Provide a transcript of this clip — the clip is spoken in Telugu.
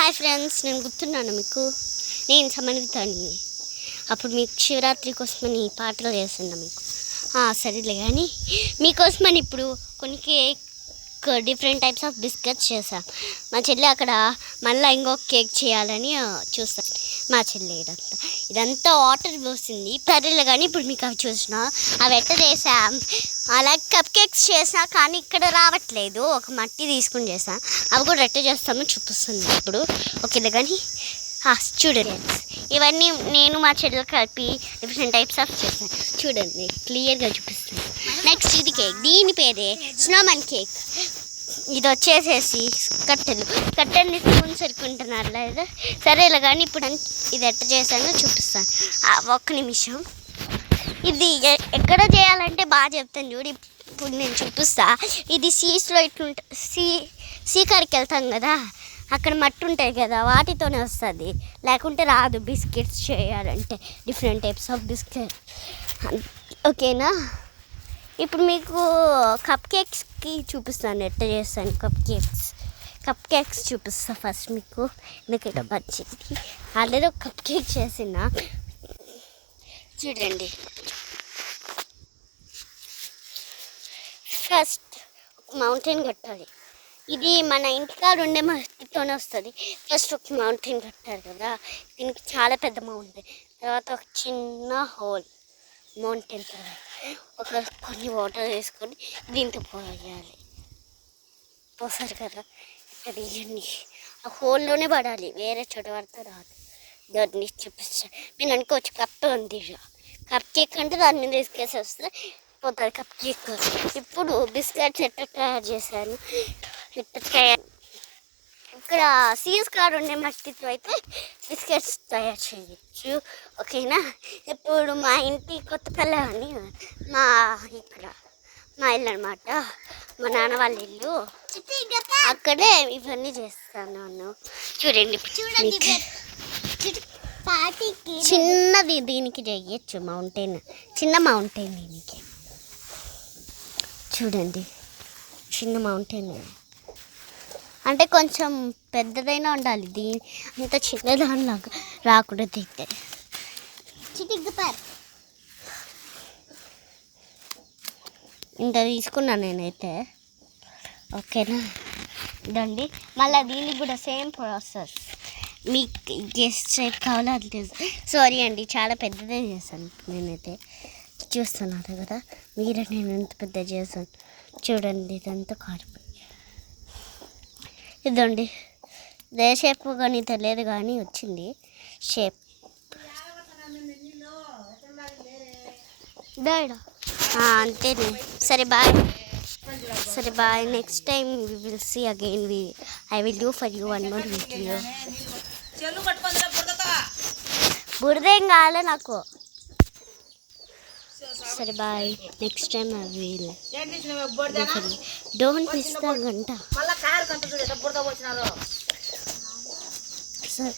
హాయ్ ఫ్రెండ్స్, నేను గుర్తున్నాను మీకు. నేను సమన్వితాని. అప్పుడు మీకు శివరాత్రి కోసమని పాటలు చేస్తున్నా మీకు. సరేలే కానీ మీకోసమని ఇప్పుడు కొన్ని cake different types of biscuits చేసాం. మా చెల్లి అక్కడ మళ్ళీ ఇంకొక కేక్ చేయాలని చూస్తాను. మా చెల్లి ఇదంతా వాటర్ పోసింది. సరేలే కానీ ఇప్పుడు మీకు అవి చూసిన అవి ఎట్ట చేసాం. అలాగే కప్ కేక్స్ చేసా కానీ ఇక్కడ రావట్లేదు. ఒక మట్టి తీసుకుని చేసాను. అవి కూడా ఎట్ట చేస్తామో చూపిస్తుంది ఇప్పుడు. ఓకేలే కానీ చూడండి, ఇవన్నీ నేను మా చెల్లెలు కలిపి డిఫరెంట్ టైప్స్ ఆఫ్ చేస్తాను. చూడండి, క్లియర్గా చూపిస్తాను. నెక్స్ట్ ఇది కేక్, దీని పేరే స్నోమన్ కేక్. ఇది వచ్చేసేసి కట్టెలు స్పూన్ సరుకుంటున్నారు లేదా. సరేలే కానీ ఇప్పుడు ఇది ఎట్ట చేశానో చూపిస్తాను. ఒక్క నిమిషం. ఇది ఎక్కడ చేయాలంటే బాగా చెప్తాను చూడు. ఇప్పుడు నేను చూపిస్తా. ఇది సీస్లో ఇట్లుంటా, సీ కాడికి వెళ్తాం కదా, అక్కడ మట్టి ఉంటాయి కదా, వాటితోనే వస్తుంది. లేకుంటే రాదు బిస్కెట్స్ చేయాలంటే. Different types of biscuit. ఓకేనా? ఇప్పుడు మీకు కప్ కేక్స్కి చూపిస్తాను ఎట్లా చేస్తాను. కప్ కేక్స్ చూపిస్తా ఫస్ట్ మీకు. ఎందుకంటే బడ్జెట్కి ఆల్రెడీ ఒక కప్ కేక్ చేసిన. చూడండి, ఫస్ట్ మౌంటైన్ కట్టాలి. ఇది మన ఇంటికాడ ఉండే మట్టితోనే వస్తుంది. ఫస్ట్ ఒక మౌంటైన్ కట్టారు కదా, దీనికి చాలా పెద్ద మౌంటైన్. తర్వాత ఒక చిన్న హోల్ మౌంటైన్ తర్వాత కొన్ని వాటర్ వేసుకొని దీంతో పోయాలి. పోసారు కదా, ఇక్కడ ఇవన్నీ ఆ హోల్లోనే పడాలి, వేరే చోట పడితే రాదు. దాన్ని చూపిస్తాను. నేను అనుకోవచ్చు కప్ ఉంది, కప్ కేక్ అంటే దాని మీద వేసుకేసి వస్తే పోతుంది కప్ కేక్. ఇప్పుడు బిస్కెట్స్ ఎట్లా తయారు చేశాను. ఇక్కడ సీస్ కాడ ఉండే మట్టితో అయితే బిస్కెట్స్ తయారు చేయవచ్చు. ఓకేనా? ఇప్పుడు మా ఇంటి కొత్తపల్లి అని మా ఇల్లు అనమాట, మా నాన్న వాళ్ళ ఇల్లు. అక్కడే ఇవన్నీ చేస్తాను. చూడండి చిన్నది దీనికి చేయొచ్చు మౌంటైన్, చిన్న మౌంటైన్ దీనికి. చూడండి, చిన్న మౌంటైన్ అంటే కొంచెం పెద్దదైనా ఉండాలి. అంత చిన్నదానిలాగా రాకుండా తింటే ఇంత తీసుకున్నాను నేనైతే. ఓకేనా? ఇదండి. మళ్ళీ దీనికి కూడా సేమ్ ప్రాసెస్. మీకు గెస్ట్ షేప్ కావాలో అది తెలుసు. సారీ అండి, చాలా పెద్దదే చేశాను నేనైతే. చూస్తున్నారు కదా మీరే, నేను ఎంత పెద్ద చేశాను. చూడండి, ఇదంతా కారిపోయి. ఇదండి, ఇదే షేప్ కానీ తెలియదు కానీ వచ్చింది షేప్. అంతేనే. సరే bye. Next time we will see again. I will do for you one more video. బురదేం కాలే నాకు. సరే bye. Next time I will don't miss the గంట. సరే.